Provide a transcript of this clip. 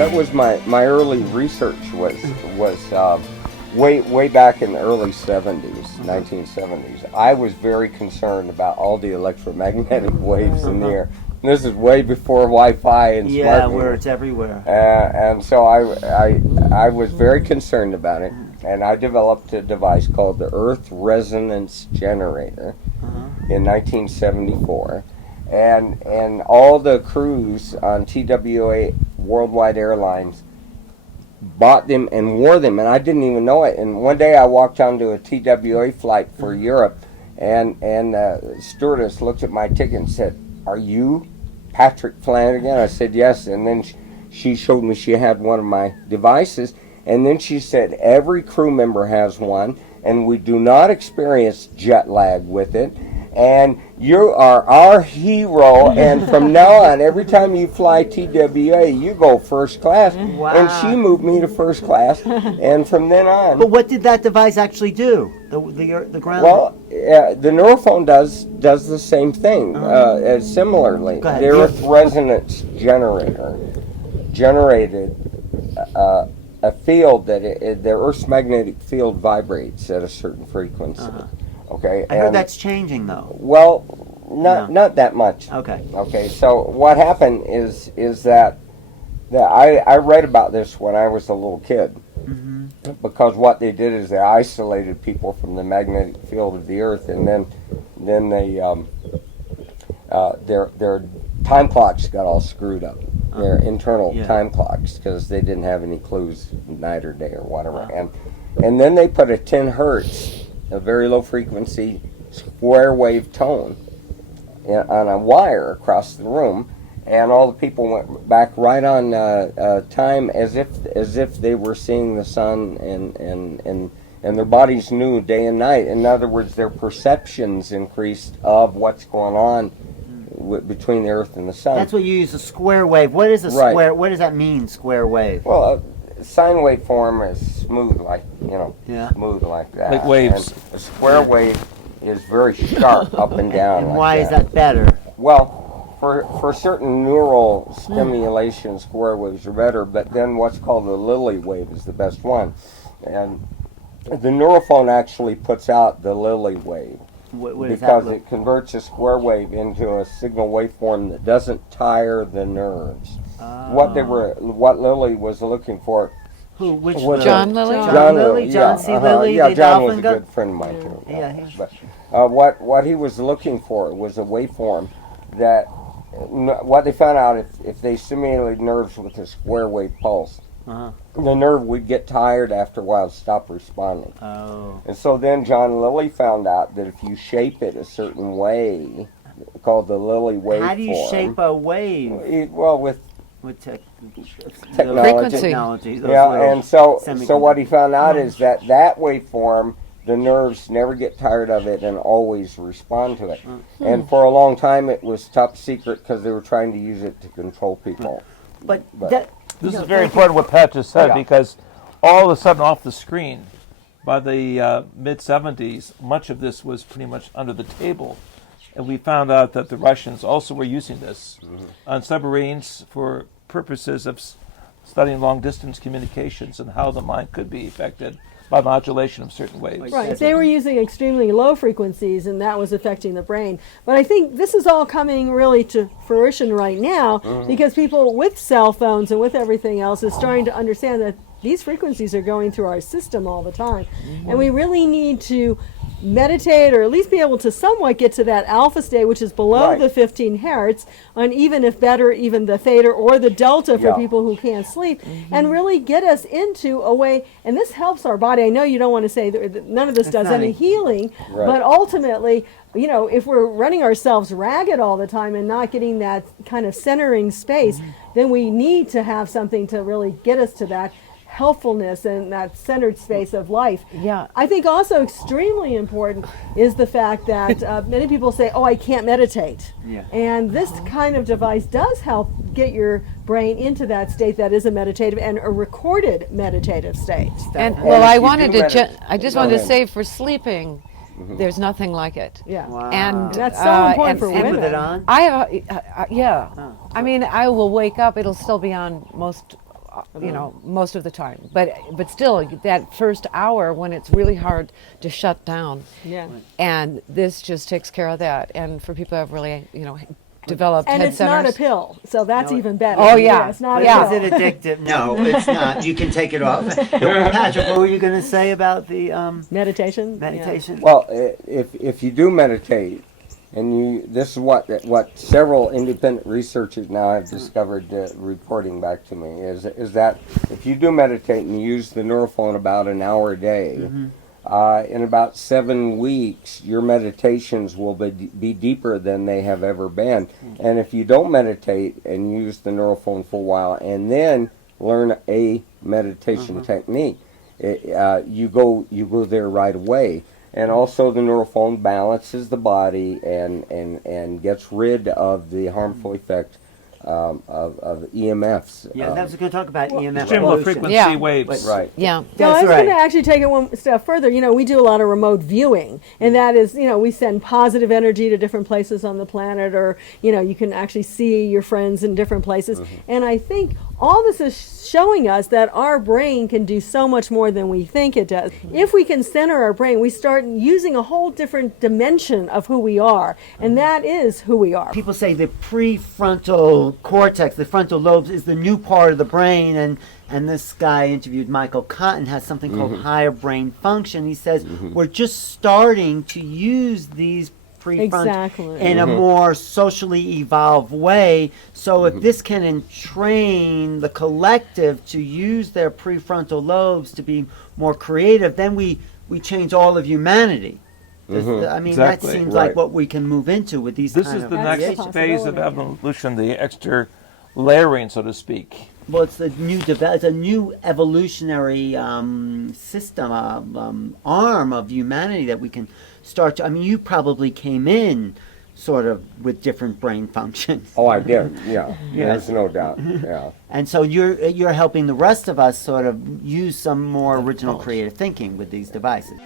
That was my early research was way back in the early 70s, 1970s. I was very concerned about all the electromagnetic waves in the air. And this is way before Wi-Fi and smartphones. where it's everywhere. And so I was very concerned about it, and I developed a device called the Earth Resonance Generator in 1974. And all the crews on TWA Worldwide Airlines bought them and wore them, and I didn't even know it. And one day I walked onto a TWA flight for Europe, and the stewardess looked at my ticket and said, "Are you Patrick Flanagan?" I said, "Yes." And then she showed me she had one of my devices, and then she said, "Every crew member has one, and we do not experience jet lag with it. And you are our hero, and from now on, every time you fly TWA, you go first class." Wow. And she moved me to first class, and from then on... But what did that device actually do? The ground? Well, the Neurophone does the same thing, similarly. Go ahead. The Earth Resonance Generator generated a field that the Earth's magnetic field vibrates at a certain frequency. Okay, I heard that's changing, though. Well, not that much. Okay. Okay. So what happened is that I read about this when I was a little kid, because what they did is they isolated people from the magnetic field of the Earth, and then they their time clocks got all screwed up. Their internal time clocks, because they didn't have any clues, night or day or whatever, and then they put a 10 hertz. A very low frequency square wave tone on a wire across the room, and all the people went back right on time as if they were seeing the sun, and their bodies knew day and night. In other words, their perceptions increased of what's going on between the Earth and the sun. That's what you use, a square wave. What is a square? What does that mean, square wave? Well, sine wave form is smooth, like smooth like that. Like waves. And a square wave is very sharp up and down. And like why is that better? Well, for certain neural stimulation, square waves are better. But then what's called the Lilly wave is the best one, and the Neurophone actually puts out the Lilly wave. What does because that it converts a square wave into a signal waveform that doesn't tire the nerves. What Lilly was looking for. Who? Which was John Lilly? John Lilly? John C. Lilly? Yeah, the John was a dolphin good friend of mine too. Yeah. But what he was looking for was a waveform that what they found out if they stimulated nerves with a square wave pulse, the nerve would get tired after a while and stop responding. Oh. And so then John Lilly found out that if you shape it a certain way, called the Lilly waveform. How do you shape a wave? Well, with technology. Yeah, and so what he found out is that waveform, the nerves never get tired of it and always respond to it. And for a long time it was top secret because they were trying to use it to control people. But this is very important what Pat just said, because all of a sudden off the screen, by the mid-70s, much of this was pretty much under the table. And we found out that the Russians also were using this on submarines for purposes of studying long-distance communications and how the mind could be affected by modulation of certain waves. Right, they were using extremely low frequencies, and that was affecting the brain. But I think this is all coming really to fruition right now, because people with cell phones and with everything else is starting to understand that these frequencies are going through our system all the time. And we really need to meditate, or at least be able to somewhat get to that alpha state, which is below the 15 hertz, and even if better, even the theta or the delta for people who can't sleep, and really get us into a way, and this helps our body. I know you don't want to say that none of this does any healing, but ultimately, you know, if we're running ourselves ragged all the time and not getting that kind of centering space, then we need to have something to really get us to that healthfulness and that centered space of life. Yeah. I think also extremely important is the fact that many people say, oh, I can't meditate. Yeah. And this kind of device does help get your brain into that state that is a meditative and a recorded meditative state. And well, I just wanted to say, for sleeping, there's nothing like it. Yeah. Wow. And that's so important for And women. with it on? I have, I mean, I will wake up. It'll still be on most you know, most of the time. But still, that first hour when it's really hard to shut down. Yeah. And this just takes care of that. And for people who have really, you know, developed And head it's not a centers. pill, so that's even better. Oh, yeah. It's not Yeah. a Is pill. it addictive? No, it's not. You can take it off. Patrick, what were you going to say about the Meditation. meditation? Well, if you do meditate, and this is what several independent researchers now have discovered, reporting back to me, is that if you do meditate and you use the Neurophone about an hour a day, in about 7 weeks, your meditations will be deeper than they have ever been. And if you don't meditate and use the Neurophone for a while, and then learn a meditation technique, you go there right away. And also the Neurophone balances the body and gets rid of the harmful effect of EMFs. Yeah, that was going to talk about EMF. Extreme low pollution. frequency Yeah. waves. Right. Yeah. No, I That's was right. going to actually take it one step further. You know, we do a lot of remote viewing, and that is, you know, we send positive energy to different places on the planet, or, you know, you can actually see your friends in different places. And I think all this is showing us that our brain can do so much more than we think it does. If we can center our brain, we start using a whole different dimension of who we are, and that is who we are. People say the prefrontal cortex, the frontal lobes, is the new part of the brain, and this guy interviewed, Michael Cotton, has something called higher brain function. He says we're just starting to use these prefrontal Exactly. in a more socially evolved way. So if this can entrain the collective to use their prefrontal lobes to be more creative, then we change all of humanity. I mean, Exactly. that seems Right. like what we can move into with these This kind is of the That's next a phase of possibility. evolution, the extra layering, so to speak. Well, it's it's a new evolutionary system, arm of humanity that we can start to. I mean, you probably came in sort of with different brain functions, Oh, I did. Yeah. Yeah. There's no doubt. Yeah. and so you're helping the rest of us sort of use some more original creative thinking with these devices.